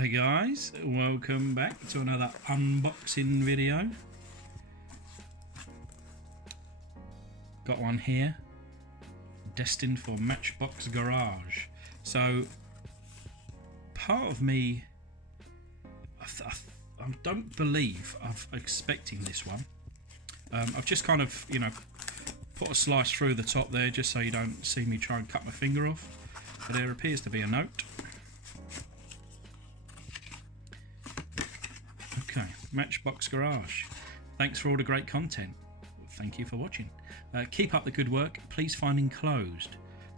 Hi guys, welcome back to another unboxing video. Got one here, destined for Matchbox Garage. So part of me, I don't believe I'm expecting this one. I've just kind of, put a slice through the top there just so you don't see me try and cut my finger off. But there appears to be a note. Okay, Matchbox Garage. Thanks for all the great content. Thank you for watching. Keep up the good work. Please find enclosed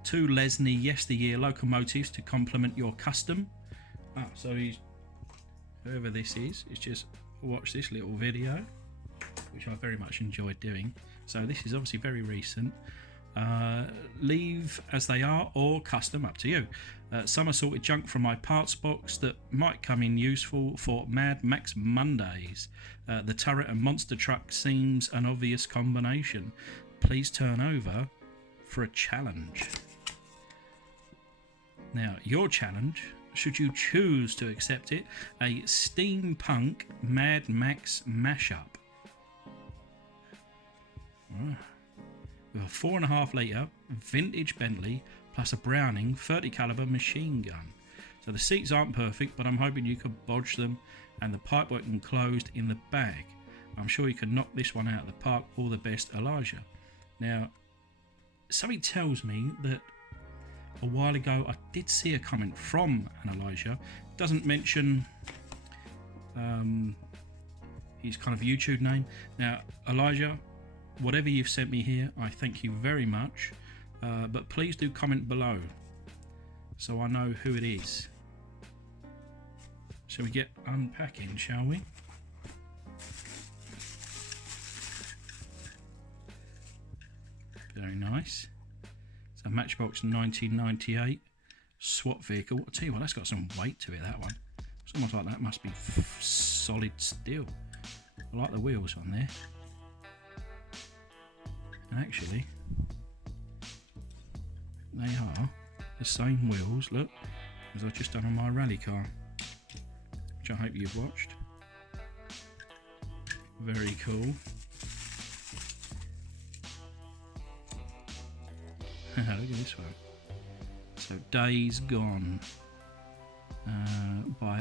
2 Lesney yesteryear locomotives to complement your custom. So he's, whoever this is just watched this little video, which I very much enjoyed doing. So this is obviously very recent. Leave as they are or custom, up to you. Some assorted junk from my parts box that might come in useful for Mad Max Mondays. The turret and monster truck seems an obvious combination. Please turn over for a challenge. Now, your challenge, should you choose to accept it, a steampunk Mad Max mashup. With a 4.5 litre vintage Bentley plus a Browning 30 caliber machine gun. So the seats aren't perfect, but I'm hoping you can bodge them and the pipework enclosed in the bag. I'm sure you can knock this one out of the park. All the best, Elijah. Now, something tells me that a while ago I did see a comment from an Elijah. It doesn't mention his kind of YouTube name. Now, Elijah, whatever you've sent me here, I thank you very much, but please do comment below so I know who it is. Shall we get unpacking, shall we? Very nice. It's a Matchbox 1998 SWAT vehicle. I'll tell you what, that's got some weight to it, that one. It's almost like that must be solid steel. I like the wheels on there. Actually, they are the same wheels, look, as I've just done on my rally car, which I hope you've watched. Very cool. Look at this one. So Days Gone.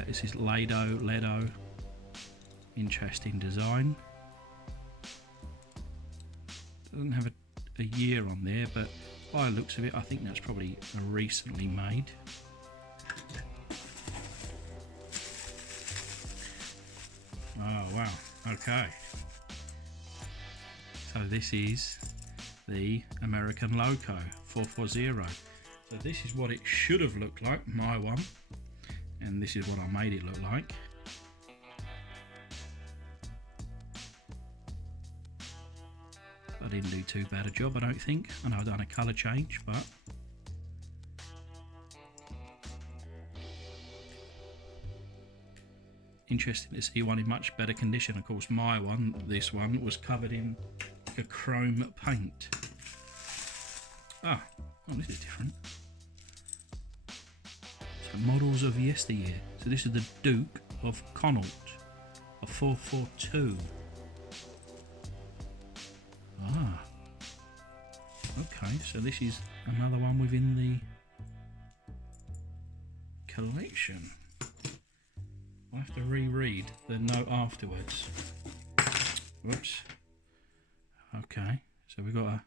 This is Ledo. Interesting design. Doesn't have a year on there, but by the looks of it, I think that's probably recently made. Oh wow, okay. So this is the American Loco 440. So this is what it should have looked like, my one, and this is what I made it look like. I didn't do too bad a job, I don't think. I know I've done a colour change, but interesting to see one in much better condition. Of course, my one, this one, was covered in a chrome paint. Oh, this is different. So models of yesteryear. So this is the Duke of Connaught, a 442. Okay, so this is another one within the collection. I'll have to reread the note afterwards. Whoops. Okay, so we've got a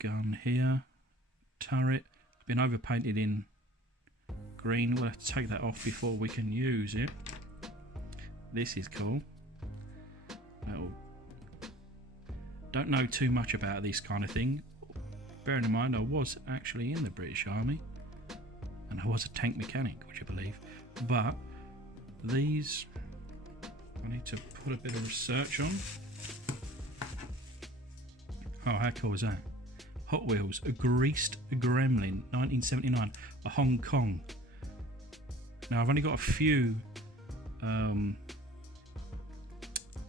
gun here, turret. It's been overpainted in green. We'll have to take that off before we can use it. This is cool. Don't know too much about this kind of thing. Bearing in mind I was actually in the British Army and I was a tank mechanic, would you believe? But these I need to put a bit of research on. Oh, how cool is that? Hot Wheels, a greased gremlin, 1979, a Hong Kong. Now I've only got a few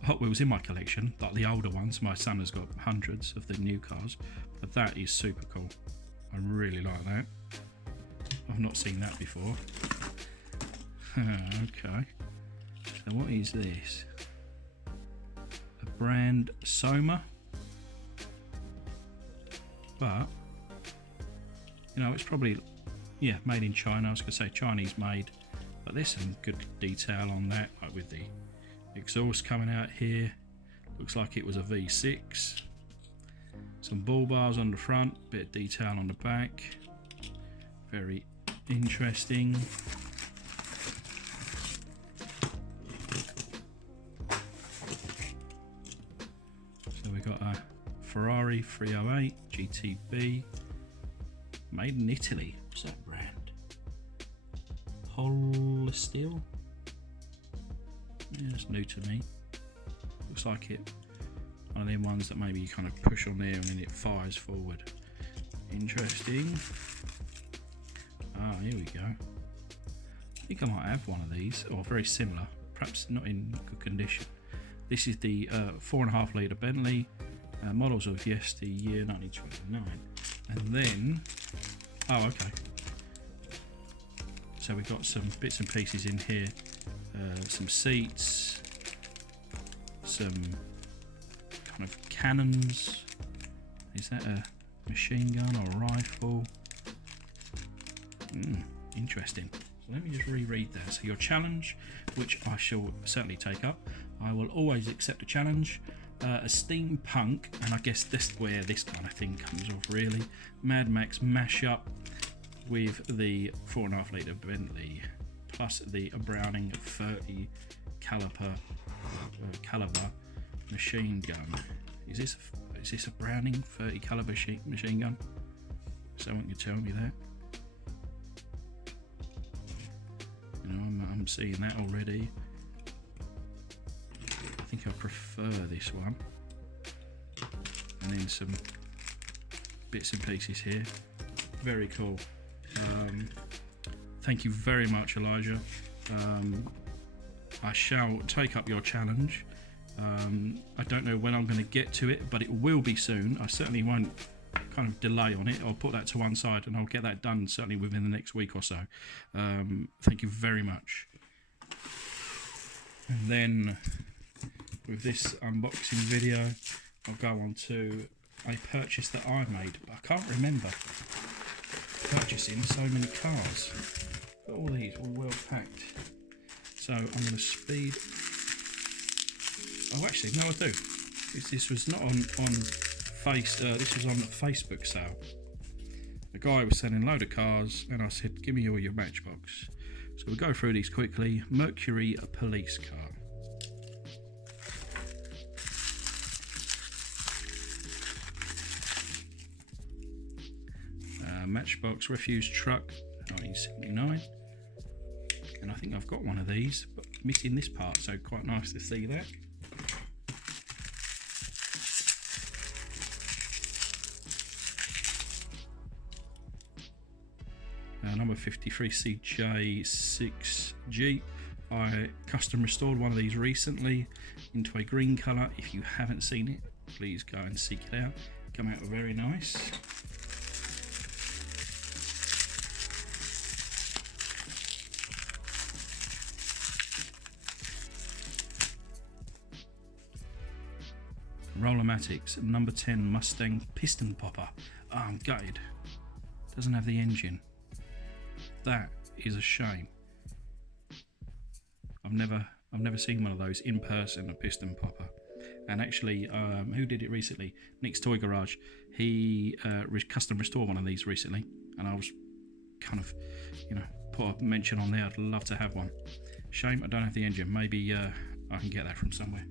Hot Wheels in my collection, like the older ones. My son has got hundreds of the new cars, but that is super cool. I really like that. I've not seen that before. Okay. So what is this? A brand Soma. But, you know, it's probably, yeah, made in China. I was going to say Chinese made. But there's some good detail on that, like with the exhaust coming out here. Looks like it was a V6. Some ball bars on the front, bit of detail on the back. Very interesting. So we got a Ferrari 308 GTB, made in Italy. What's that brand? Steel. Yeah, it's new to me. Looks like it. One of them ones that maybe you kind of push on there and then it fires forward. Interesting. Ah, here we go. I think I might have one of these, or very similar, perhaps not in good condition. This is the 4.5 litre Bentley, models of the year 1929. And then, oh, okay. So we've got some bits and pieces in here, some seats, some kind of cannons. Is that a machine gun or a rifle? Interesting. So let me just reread that. So your challenge, which I shall certainly take up. I will always accept a challenge. A steampunk, and I guess this where this kind of thing comes off really. Mad Max mashup with the 4.5 litre Bentley, plus the Browning 30 caliber machine gun. Is this a Browning 30 caliber machine gun? Someone can tell me that. You know, I'm seeing that already. I think I prefer this one. And then some bits and pieces here. Very cool. Thank you very much, Elijah. I shall take up your challenge. I don't know when I'm going to get to it, but it will be soon. I certainly won't kind of delay on it. I'll put that to one side and I'll get that done certainly within the next week or so. Thank you very much. And then with this unboxing video, I'll go on to a purchase that I made, but I can't remember purchasing so many cars. But all these were well packed. So I'm going to speed. Oh, actually, no, I do. This was not on this was on a Facebook sale. The guy was selling a load of cars, and I said, "Give me all your Matchbox." So we'll go through these quickly. Mercury, a police car. Matchbox refuse truck, 1979. And I think I've got one of these, but missing this part, so quite nice to see that. Number 53 CJ6 Jeep. I custom restored one of these recently into a green colour. If you haven't seen it, please go and seek it out. Come out very nice. Rollermatics, number 10 Mustang piston popper. Oh, I'm gutted. Doesn't have the engine. That is a shame. I've never seen one of those in person, a piston popper. And actually, who did it recently? Nick's Toy Garage. He custom restored one of these recently, and I was kind of, put a mention on there. I'd love to have one. Shame I don't have the engine. Maybe I can get that from somewhere.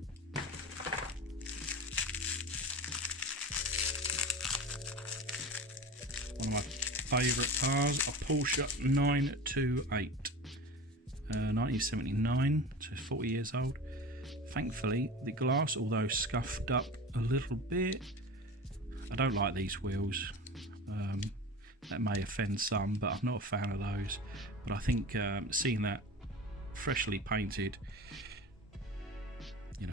One of my favourite cars, a Porsche 928, 1979, so 40 years old. Thankfully, the glass, although scuffed up a little bit, I don't like these wheels. That may offend some, but I'm not a fan of those. But I think seeing that freshly painted,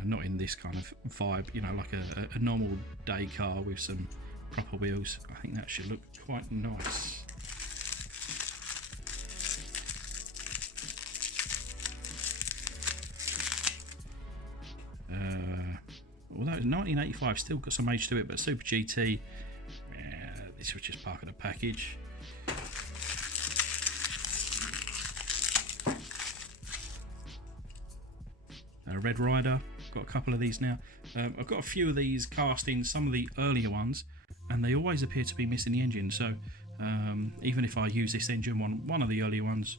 not in this kind of vibe, like a normal day car with some proper wheels, I think that should look quite nice. although it's 1985, still got some age to it, but Super GT, yeah, this was just part of the package. Red Ryder, got a couple of these now. I've got a few of these castings, some of the earlier ones, and they always appear to be missing the engine. So even if I use this engine, one of the earlier ones,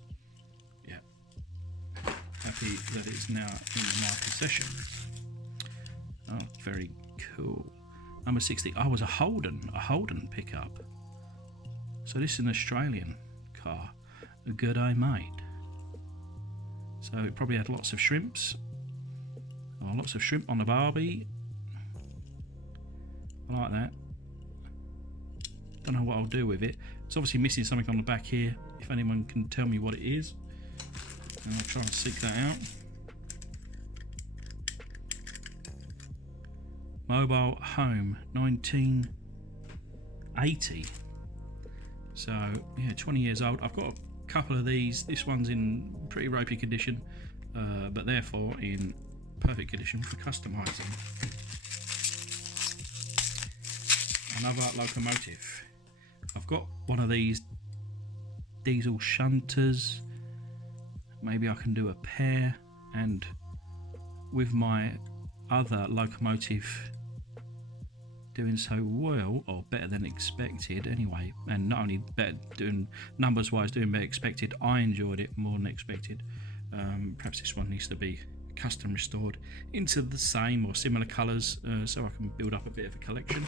yeah, happy that it's now in my possession. Oh, very cool. Number 60. Oh, it was a Holden pickup. So this is an Australian car, a good eye mate. So it probably had lots of shrimps. Oh, lots of shrimp on the Barbie. I like that. Don't know what I'll do with it. It's obviously missing something on the back here. If anyone can tell me what it is, and I'll try and seek that out. Mobile Home 1980. So yeah, 20 years old. I've got a couple of these. This one's in pretty ropey condition, but therefore in perfect condition for customizing. Another locomotive. I've got one of these diesel shunters. Maybe I can do a pair, and with my other locomotive doing so well, or better than expected anyway, and not only better doing numbers wise, doing better expected, I enjoyed it more than expected. Perhaps this one needs to be custom restored into the same or similar colours, so I can build up a bit of a collection.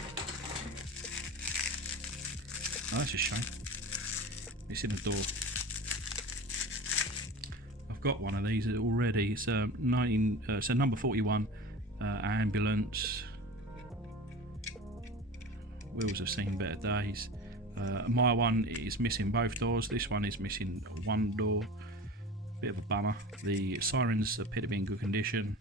Oh, that's a shame. It's in the door. I've got one of these already. It's a number 41 ambulance. Wheels have seen better days. My one is missing both doors. This one is missing one door. Bit of a bummer. The sirens appear to be in good condition.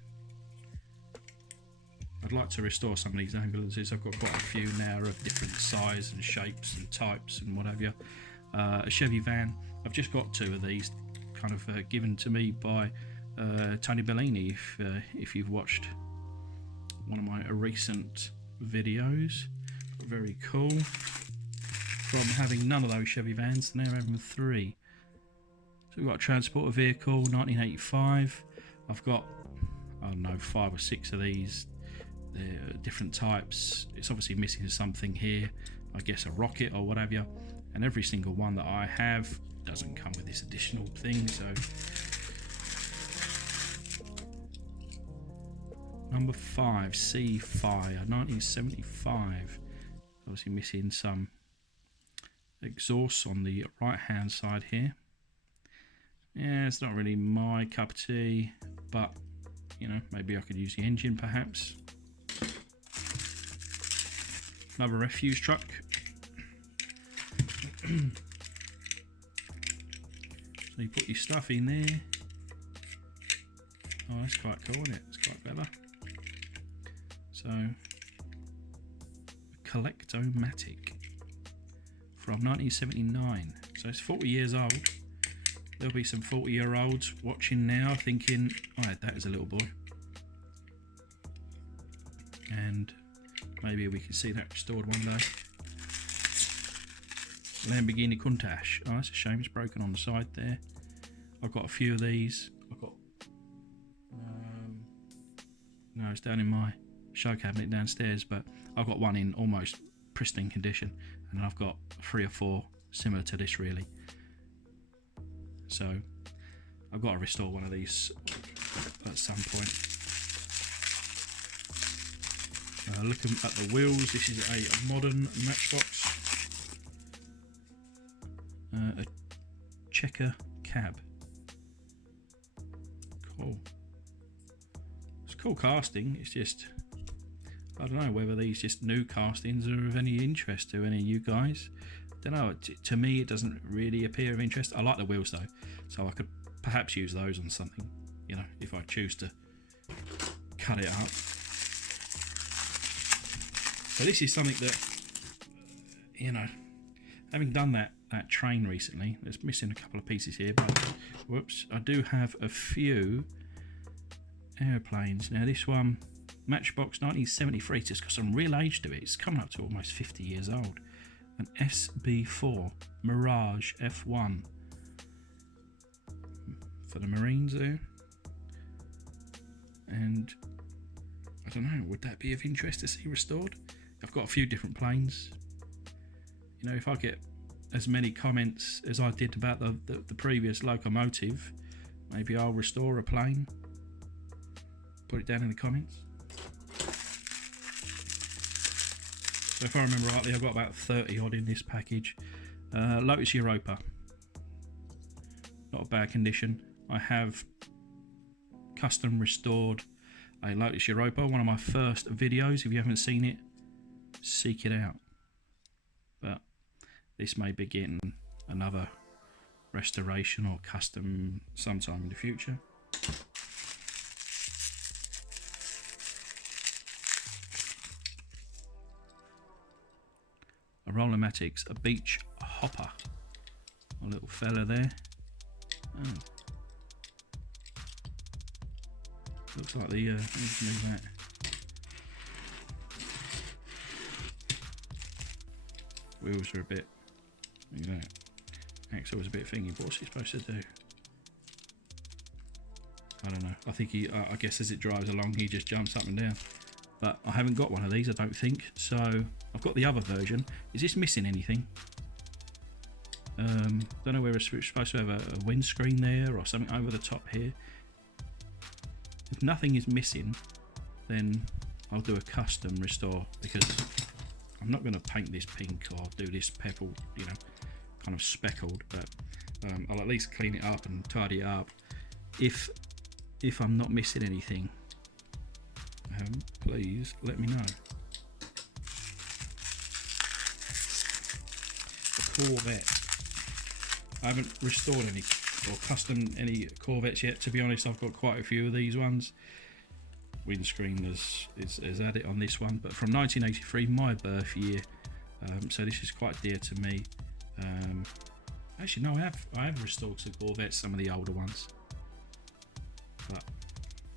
I'd like to restore some of these ambulances. I've got quite a few now of different size and shapes and types and what have you. A Chevy van. I've just got two of these, kind of given to me by Tony Bellini. If you've watched one of my recent videos, very cool. From having none of those Chevy vans, now having three. So we've got a transporter vehicle, 1985. I've got, I don't know, 5 or 6 of these. They're different types. It's obviously missing something here, I guess a rocket or whatever. And every single one that I have doesn't come with this additional thing. So number 5, Sea Fire, 1975. Obviously missing some exhausts on the right hand side here. Yeah, it's not really my cup of tea, but you know, maybe I could use the engine perhaps. Another refuse truck. So you put your stuff in there. Oh, that's quite cool, isn't it? It's quite clever. So, a Collectomatic from 1979. So it's 40 years old. There'll be some 40-year-olds watching now thinking, I had that as a little boy. And maybe we can see that restored one day. Lamborghini Countach. Oh, that's a shame, it's broken on the side there. I've got a few of these. I've got... no, it's down in my show cabinet downstairs, but I've got one in almost pristine condition. And I've got 3 or 4 similar to this, really. So I've got to restore one of these at some point. Looking at the wheels, this is a modern Matchbox, a checker cab. Cool. It's cool casting. It's just, I don't know whether these just new castings are of any interest to any of you guys. Don't know, to me it doesn't really appear of interest. I like the wheels though, so I could perhaps use those on something, you know, if I choose to cut it up. So this is something that, you know, having done that train recently, there's missing a couple of pieces here, but whoops, I do have a few airplanes. Now this one, Matchbox 1973. It's got some real age to it. It's coming up to almost 50 years old. An SB4 Mirage F1 for the Marines there. And I don't know, would that be of interest to see restored? I've got a few different planes. You know, if I get as many comments as I did about the previous locomotive, maybe I'll restore a plane. Put it down in the comments. So if I remember rightly, I've got about 30 odd in this package. Lotus Europa. Not a bad condition. I have custom restored a Lotus Europa, one of my first videos. If you haven't seen it, seek it out. But this may begin another restoration or custom sometime in the future. A Rollermatics, a beach hopper. A little fella there. Oh. Looks like the, let me just move that. Wheels are a bit, look at that. Axle was a bit thingy. What's he supposed to do? I don't know. I think I guess as it drives along, he just jumps up and down. But I haven't got one of these, I don't think. So I've got the other version. Is this missing anything? Don't know whether it's supposed to have a windscreen there or something over the top here. If nothing is missing, then I'll do a custom restore, because I'm not going to paint this pink or do this purple, you know, kind of speckled, but I'll at least clean it up and tidy it up. If I'm not missing anything, please let me know. The Corvette. I haven't restored any or custom any Corvettes yet, to be honest. I've got quite a few of these ones. Windscreen is added on this one, but from 1983, my birth year, so this is quite dear to me. Actually no, I have restored some Corvettes, some of the older ones, but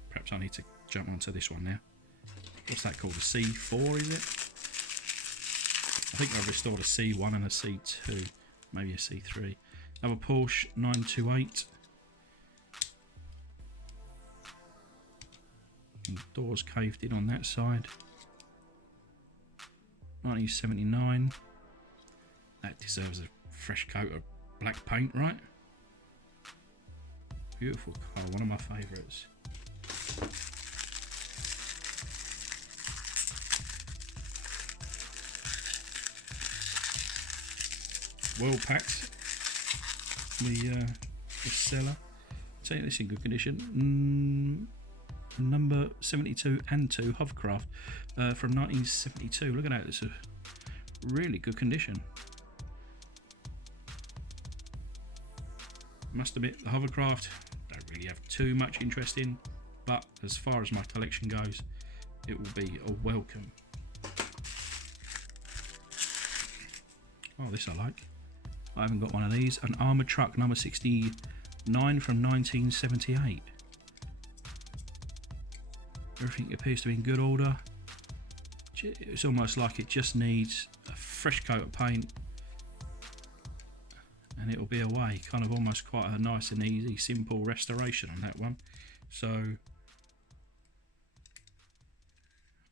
perhaps I need to jump onto this one now. What's that called? A C4, is it? I think I've restored a C1 and a C2, maybe a C3. Another Porsche 928. And doors caved in on that side. 1979. That deserves a fresh coat of black paint, right? Beautiful car, one of my favourites. Well packed. The seller. Take this in good condition. Number 72 and 2 hovercraft from 1972. Look at that, it's a really good condition. Must admit, the hovercraft don't really have too much interest in, but as far as my collection goes, it will be a welcome. Oh, this I like. I haven't got one of these. An armoured truck number 69 from 1978. Everything appears to be in good order. It's almost like it just needs a fresh coat of paint and it'll be away. Kind of almost quite a nice and easy, simple restoration on that one. So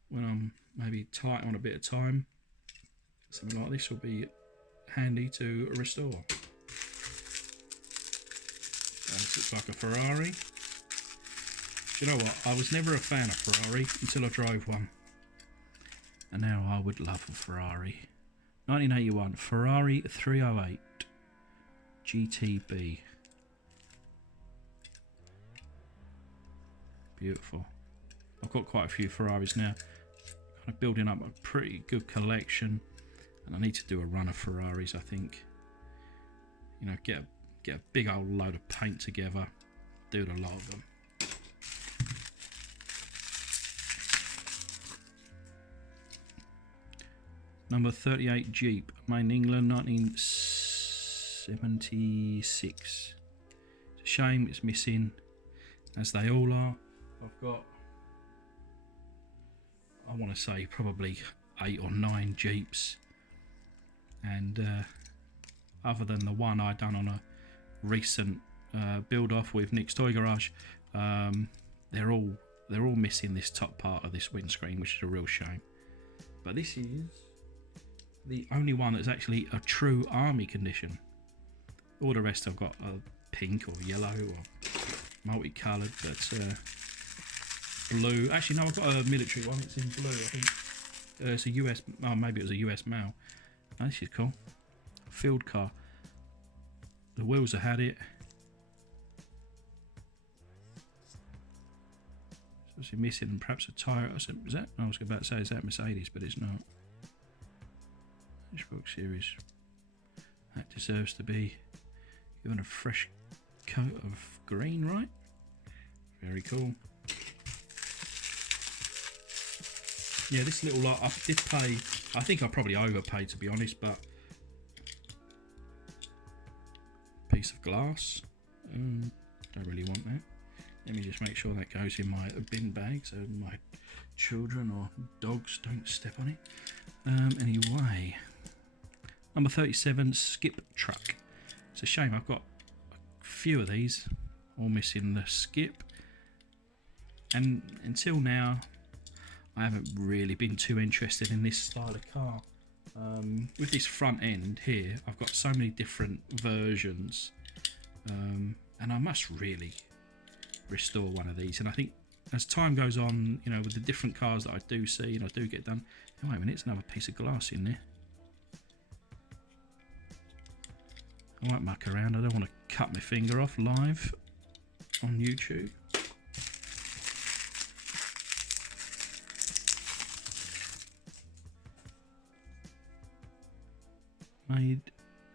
when I'm maybe tight on a bit of time, something like this will be handy to restore. This looks like a Ferrari. You know what? I was never a fan of Ferrari until I drove one, and now I would love a Ferrari. 1981 Ferrari 308 GTB. Beautiful. I've got quite a few Ferraris now. Kind of building up a pretty good collection, and I need to do a run of Ferraris. I think, you know, get a big old load of paint together, do a lot of them. Number 38 Jeep, made in England, 1976. It's a shame it's missing, as they all are. I've got I want to say probably 8 or 9 Jeeps, and other than the one I done on a recent build off with Nick's Toy Garage, they're all missing this top part of this windscreen, which is a real shame. But this is the only one that's actually a true army condition. All the rest I've got pink or yellow or multicoloured, but blue. Actually, no, I've got a military one. It's in blue. I think it's a US. Oh, maybe it was a US mail. Oh, this is cool. Field car. The wheels have had it. It's obviously missing perhaps a tyre. Is that? I was about to say, is that Mercedes, but it's not. Matchbox series. That deserves to be given a fresh coat of green, right? Very cool. Yeah, this little lot, I did pay, I think I probably overpaid, to be honest, but piece of glass, don't really want that. Let me just make sure that goes in my bin bag so my children or dogs don't step on it. Anyway, number 37, skip truck. It's a shame, I've got a few of these, all missing the skip, and until now I haven't really been too interested in this style of car. With this front end here, I've got so many different versions, and I must really restore one of these. And I think as time goes on, you know, with the different cars that I do see and I do get done. Oh, wait a minute, it's another piece of glass in there. I won't muck around. I don't want to cut my finger off live on YouTube. Made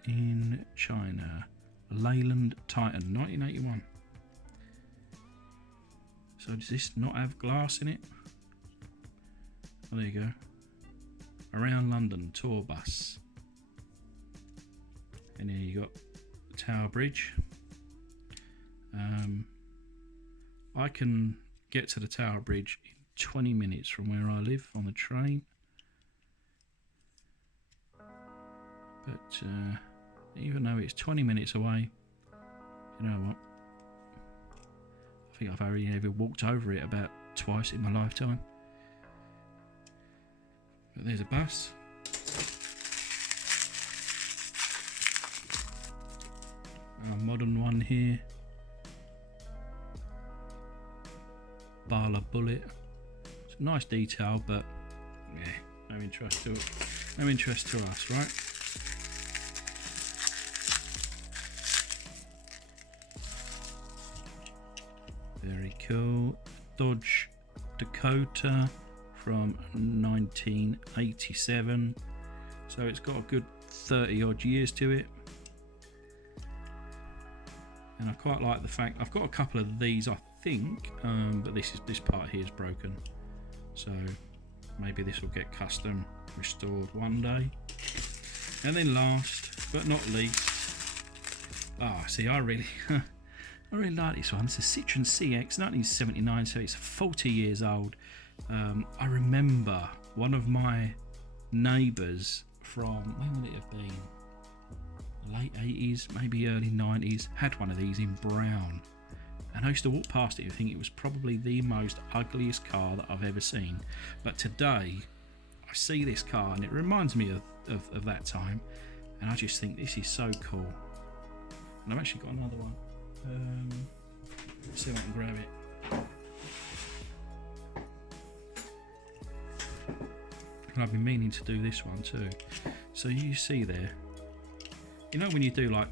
in China, Leyland Titan, 1981. So does this not have glass in it? Oh, there you go. Around London tour bus. And here you got the Tower Bridge. I can get to the Tower Bridge in 20 minutes from where I live on the train. But even though it's 20 minutes away, you know what? I think I've only ever walked over it about twice in my lifetime. But there's a bus. A modern one here. Bala bullet. It's a nice detail, but yeah, no interest to it. No interest to us, right? Very cool. Dodge Dakota from 1987. So it's got a good 30 odd years to it. And I quite like the fact I've got a couple of these, I think, but this part here is broken. So maybe this will get custom restored one day. And then last but not least, see, I really like this one. It's a Citroen Cx, 1979, so it's 40 years old. I remember one of my neighbours from, when would it have been? Late 80s, maybe early 90s, had one of these in brown. And I used to walk past it and think it was probably the most ugliest car that I've ever seen. But today, I see this car and it reminds me of that time. And I just think this is so cool. And I've actually got another one. Let's see if I can grab it. And I've been meaning to do this one too. So you see there, you know when you do like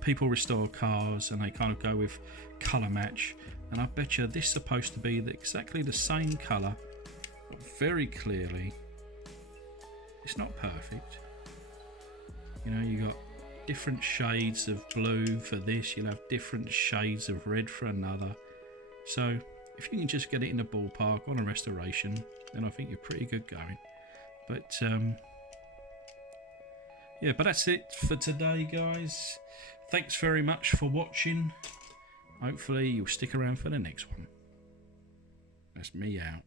people restore cars and they kind of go with colour match, and I bet you this is supposed to be exactly the same colour, but very clearly it's not perfect. You know, you got different shades of blue for this, you'll have different shades of red for another. So if you can just get it in the ballpark on a restoration, then I think you're pretty good going. But yeah, but that's it for today, guys. Thanks very much for watching. Hopefully you'll stick around for the next one. That's me out.